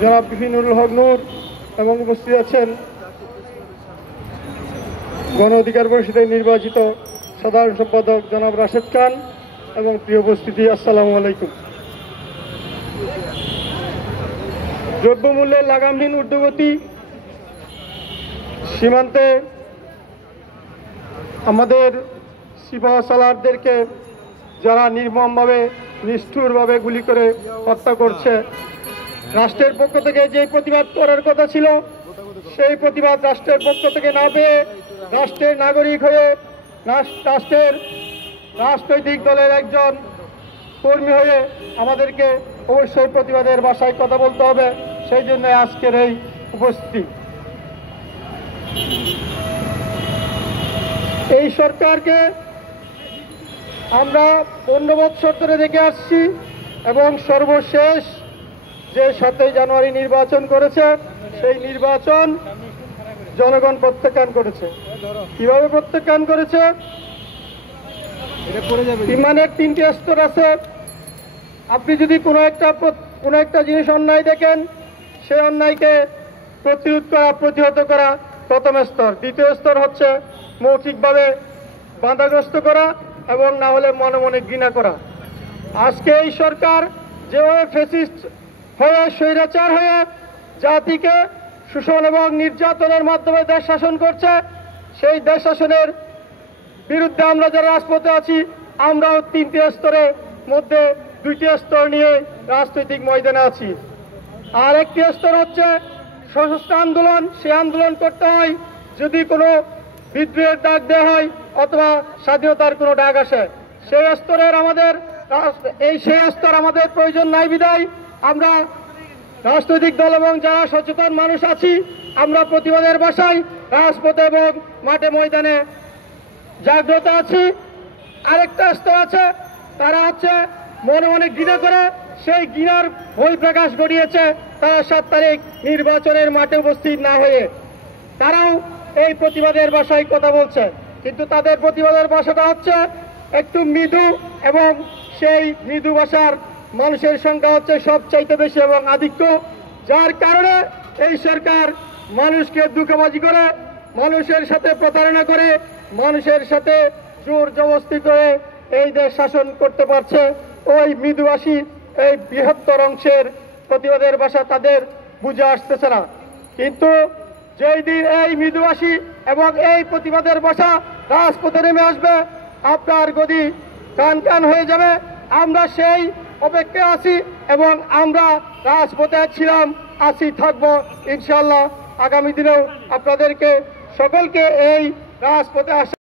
জনাব বিপিনুল হক নূর এবং উপস্থিত আছেন গণ অধিকার পরিষদের নির্বাচিত সাধারণ সম্পাদক জনাব রাশেদ খান এবং প্রিয় উপস্থিতি, আসসালামু আলাইকুম। দ্রব্যমূল্যের লাগামহীন ঊর্ধ্বগতি, সীমান্তে আমাদের সিপাহ সালারদেরকে যারা নির্মমভাবে নিষ্ঠুরভাবে গুলি করে হত্যা করছে, রাষ্ট্রের পক্ষ থেকে যে প্রতিবাদ করার কথা ছিল সেই প্রতিবাদ রাষ্ট্রের পক্ষ থেকে না পেয়ে রাষ্ট্রের নাগরিক হয়ে রাষ্ট্রের রাজনৈতিক দলের একজন কর্মী হয়ে আমাদেরকে অবশ্যই প্রতিবাদের ভাষায় কথা বলতে হবে। সেই জন্য আজকের এই উপস্থিতি। এই সরকারকে আমরা 15 বছর ধরে দেখে আসছি এবং সর্বশেষ যে 7 জানুয়ারি নির্বাচন করেছে সেই নির্বাচন জনগণ প্রত্যাখ্যান করেছে। কিভাবে প্রত্যাখ্যান করেছে? ইমানের 3টি স্তর আছে। আপনি যদি কোনো একটা জিনিস অন্যায় দেখেন, সেই অন্যায়কে প্রতিরোধ করা, প্রতিহত করা প্রথম স্তর। দ্বিতীয় স্তর হচ্ছে মৌখিকভাবে বাধাগ্রস্ত করা এবং না হলে মনে মনে ঘৃণা করা। আজকে এই সরকার যেভাবে ফ্যাসিস্ট হয়ে, স্বৈরাচার হয়ে জাতিকে শোষণ এবং নির্যাতনের মাধ্যমে দেশ শাসন করছে, সেই দেশ শাসনের বিরুদ্ধে আমরা যারা রাজপথে আছি, আমরাও 3টি স্তরের মধ্যে 2টি স্তর নিয়ে রাজনৈতিক ময়দানে আছি। আর একটি স্তর হচ্ছে সশস্ত্র আন্দোলন। সেই আন্দোলন করতে হয় যদি কোনো বিদ্রোহের ডাক দেওয়া হয় অথবা স্বাধীনতার কোনো ডাক আসে। সেই স্তরের সেই স্তর আমাদের প্রয়োজন নাই বিধায় আমরা রাজনৈতিক দল এবং যারা সচেতন মানুষ আছি, আমরা প্রতিবাদের ভাষায় রাজপথে এবং মাঠে ময়দানে জাগ্রত আছি। আরেকটা স্তর আছে, তারা হচ্ছে মনে মনে ঘৃণা করে সেই ঘৃণার বহিঃপ্রকাশ ঘটিয়েছে তারা 7 তারিখ নির্বাচনের মাঠে উপস্থিত না হয়ে। তারাও এই প্রতিবাদের ভাষায় কথা বলছে, কিন্তু তাদের প্রতিবাদের ভাষাটা হচ্ছে একটু মৃদু এবং সেই মৃদু ভাষার মানুষের সংখ্যা হচ্ছে সবচাইতে বেশি এবং আধিক্য, যার কারণে এই সরকার মানুষকে দুঃখবাজি করে, মানুষের সাথে প্রতারণা করে, মানুষের সাথে জোর জবরদস্তি করে এই দেশ শাসন করতে পারছে। ওই মৃদুভাষী এই বৃহত্তর অংশের প্রতিবাদের ভাষা তাদের বুঝে আসতেছে না। কিন্তু যেই দিন এই মৃদুভাষী এবং এই প্রতিবাদের ভাষা রাজপথে নেমে আসবে, আপনার গদি কান কান হয়ে যাবে। আমরা সেই অপেক্ষায় আছি এবং আমরা রাজপথে ছিলাম, আছি, থাকবো ইনশাআল্লাহ। আগামী দিনেও আপনাদেরকে সকলকে এই রাজপথে আসা